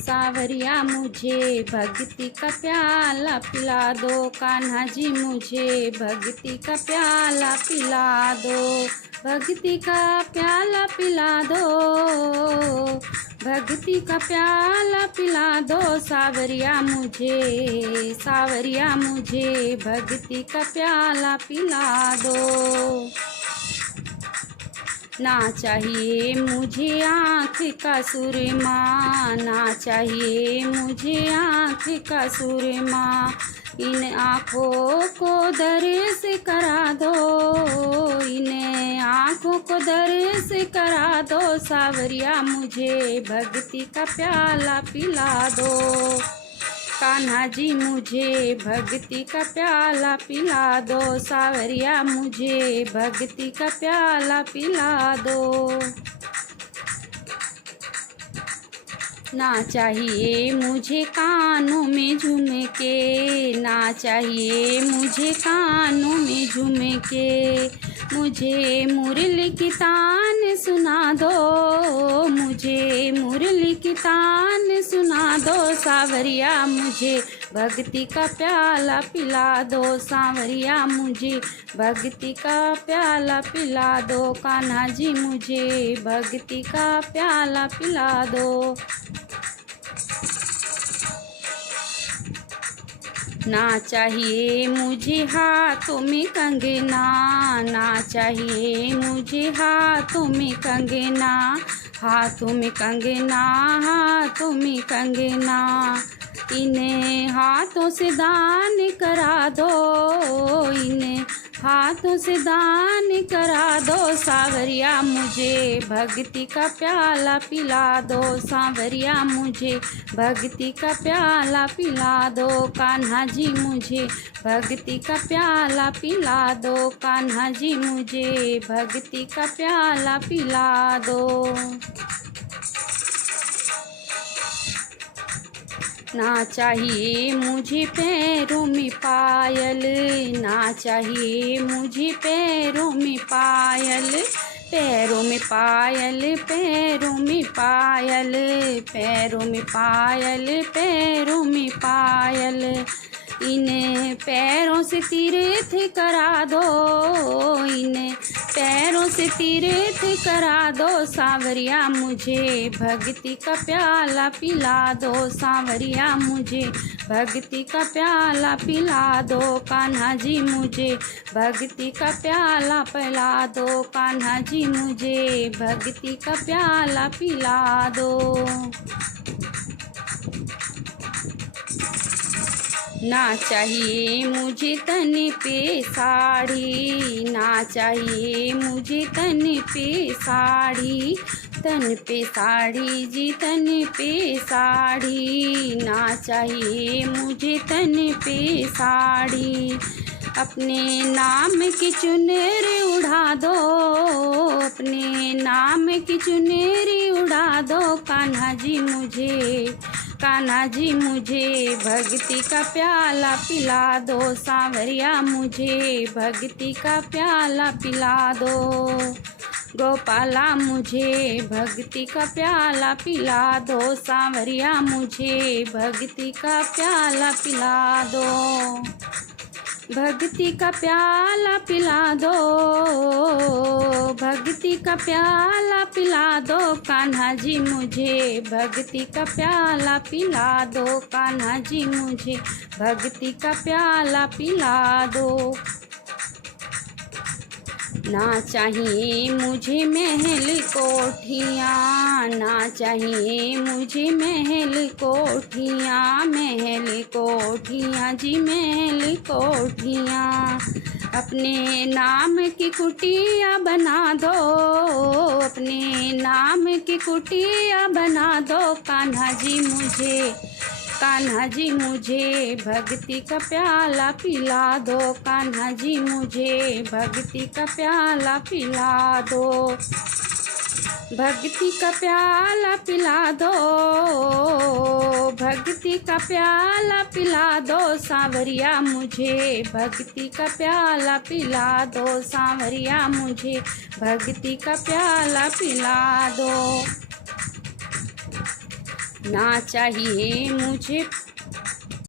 सावरिया मुझे भक्ति का प्याला पिला दो, कान्हा जी मुझे भक्ति का प्याला पिला दो, भक्ति का प्याला पिला दो, भक्ति का प्याला पिला दो। सावरिया मुझे भक्ति का प्याला पिला दो। ना चाहिए मुझे आँख का सुरमा, ना चाहिए मुझे आँख का सुरमा, इन आँखों को दर्श करा दो, इन आँखों को दर्श करा दो। सावरिया मुझे भक्ति का प्याला पिला दो, कान्हा जी मुझे भक्ति का प्याला पिला दो। सावरिया मुझे भक्ति का प्याला पिला दो। ना चाहिए मुझे कानों में झुमके, ना चाहिए मुझे कानों में झुमके, मुझे मुरली की तान सुना दो, मुझे मुरली की तान सुना दो। सावरिया मुझे भक्ति का प्याला पिला दो, सावरिया मुझे भक्ति का प्याला पिला दो, कान्हा जी मुझे भक्ति का प्याला पिला दो। ना चाहिए मुझे हाथों में कंगना, ना चाहिए मुझे हाथों में कंगना, हाथों में कंगना, हाथों में कंगना, इन्हें हाथों से दान करा दो, इन्हें हाथों से दान करा दो। सावरिया मुझे भक्ति का प्याला पिला दो, सावरिया मुझे भक्ति का प्याला पिला दो, कान्हा जी मुझे भक्ति का प्याला पिला दो, कान्हा जी मुझे भक्ति का प्याला पिला दो। ना चाहिए मुझे पैरों में पायल, ना चाहिए मुझे पैरों में पायल, पैरों में पायल, पैरों में पायल, पैरों में पायल, पैरों में पायल, इन्हें पैरों से तीर्थ करा दो, इन्हें पैरों से तीर्थ करा दो। सावरिया मुझे भक्ति का प्याला पिला दो, सावरिया मुझे भक्ति का प्याला पिला दो, कान्हा जी मुझे भक्ति का प्याला पिला दो, कान्हा जी मुझे भक्ति का प्याला पिला दो। ना चाहिए मुझे तन पे साड़ी, ना चाहिए मुझे तन पे साड़ी, तन पे साड़ी जी तन पे साड़ी, ना चाहिए मुझे तन पे साड़ी, अपने नाम की चुनरी उड़ा दो, अपने नाम की चुनरी उड़ा दो, कान्हा जी मुझे, कान्हा जी मुझे भक्ति का प्याला पिला दो, सावरिया मुझे भक्ति का प्याला पिला दो, गोपाला मुझे भक्ति का प्याला पिला दो, सावरिया मुझे भक्ति का प्याला पिला दो, भक्ति का प्याला पिला दो, भक्ति का प्याला पिला दो, कान्हा जी मुझे भक्ति का प्याला पिला दो, कान्हा जी मुझे भक्ति का प्याला पिला दो। ना चाहिए मुझे महल कोठियाँ, ना चाहिए मुझे महल कोठियाँ, महल कोठियाँ जी महल कोठियाँ, अपने नाम की कुटिया बना दो, अपने नाम की कुटिया बना दो, कान्हा जी मुझे, कान्हा जी मुझे भक्ति का प्याला पिला दो, कान्हा जी मुझे भक्ति का प्याला पिला दो, भक्ति का प्याला पिला दो, भक्ति का प्याला पिला दो, सावरिया मुझे भक्ति का प्याला पिला दो, सावरिया मुझे भक्ति का प्याला पिला दो। ना चाहिए मुझे